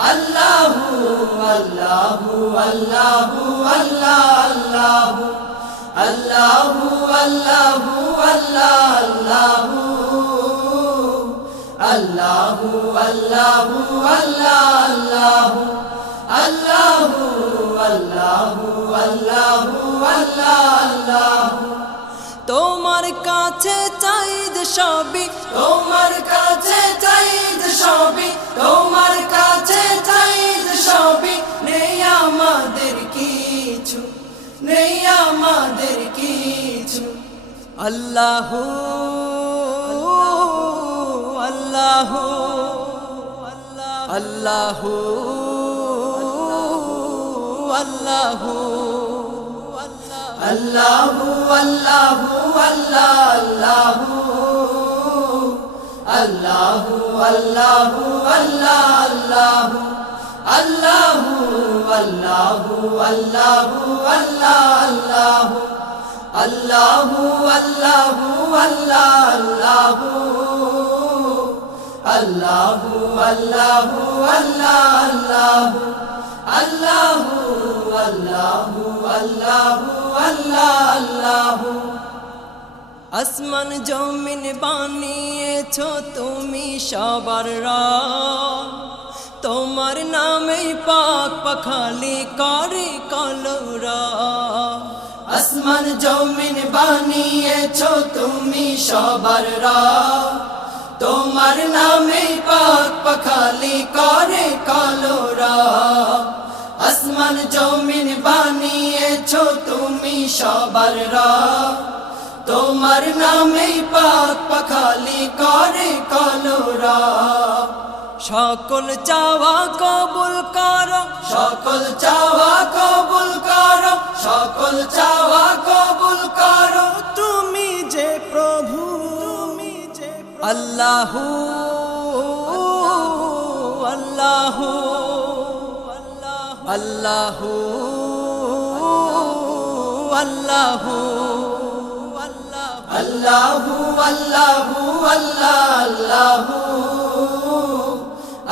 আল্লাহ আল্লাহ আল্লাহ আল্লাহ আল্লাহ আল্লাহ আল্লাহ আল্লাহ আল্লাহ আল্লাহ আল্লাহ আল্লাহ আল্লাহ আল্লাহ আল্লাহ আল্লাহ আল্লাহ তোমার কাছে চাই সবই, তোমার কাছে আমাদের কিছু আল্লাহ আল্লাহ আল্লাহ আল্লাহ আল্লাহ আল্লাহ আল্লাহ আল্লাহ আল্লাহ আল্লাহ আল্লাহ আল্লাহ আল্লাহ আল্লাহ আল্লাহ আল্লাহ আল্লাহ আল্লাহ আল্লাহ আল্লাহ আল্লাহ আল্লাহ আল্লাহ আল্লাহ আল্লাহ আসমান জমিন বানিয়েছ তুমি সবার রব। তোমার নামেই পাক পাখালি করে কলরা। আসমান জমিন বানিয়েছ তুমি সবার রব তোমার নামেই পাক পাখালি করে কলরা। আসমান জমিন বানিয়েছ তুমি সবার রব তোমার নামেই পাক পাখালি করে কলরা। সকল চাওয়া কবুল কর। সকল চাওয়া কবুল কর। সকল চাওয়া কবুল কর। তুমি যে প্রভু তুমি যে আল্লাহ আল্লাহ আল্লাহ আল্লাহ। আল্লাহু আল্লাহু আল্লাহু আল্লাহু।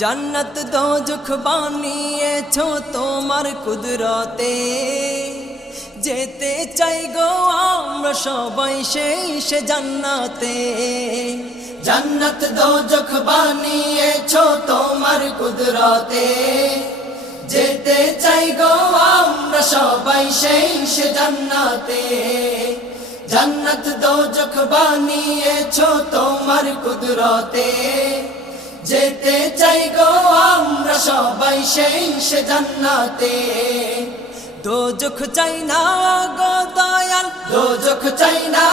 জান্নাত দোজখ বানিয়েছো তোমার কুদরতে। যেতে চাই গো আমরা সবাই সেই সে জান্নাতে জান্নাত দোজখ বানিয়েছো তোমার কুদরতে। যেতে চাই গো আমরা সবাই সেই সে জান্নাতে জান্নাত দোজখ বানিয়েছো তোমার কুদরতে। যেতে চাই গো আমরা সবাই সেই সে জান্নাতে। দোজখ চাই না গো দয়াল। দোজখ চাই না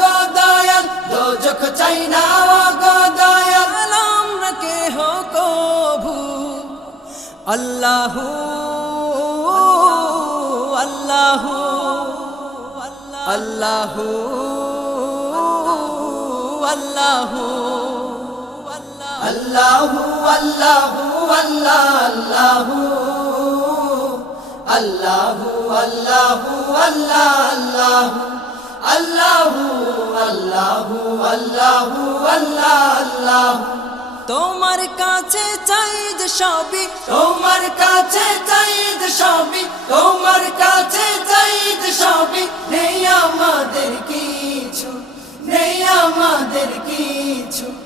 গো দয়াল দোজখ চাই না গো দয়াল। আমরা কে হো কভু আল্লাহু আল্লাহু আল্লাহু আল্লাহু। আল্লাহু আল্লাহু আল্লাহ আল্লাহু আল্লাহু আল্লাহু আল্লাহ আল্লাহু আল্লাহু আল্লাহু। আল্লাহু আল্লাহ আল্লাহ তোমার কাছে চাই যে সবই। তোমার কাছে চাই যে সবই। তোমার কাছে চাই যে সবই। নেই আমাদের কিছু নেই আমাদের কিছু।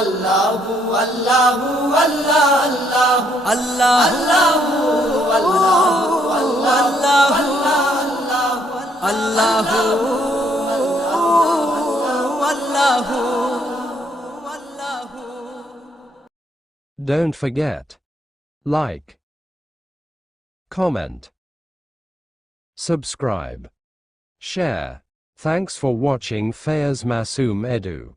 আল্লাহু আল্লাহু আল্লাহু আল্লাহ আল্লাহু আল্লাহু আল্লাহু আল্লাহু আল্লাহু আল্লাহু Don't forget. Like. Comment. Subscribe. Share. Thanks for watching Fayaz Masoom Edu.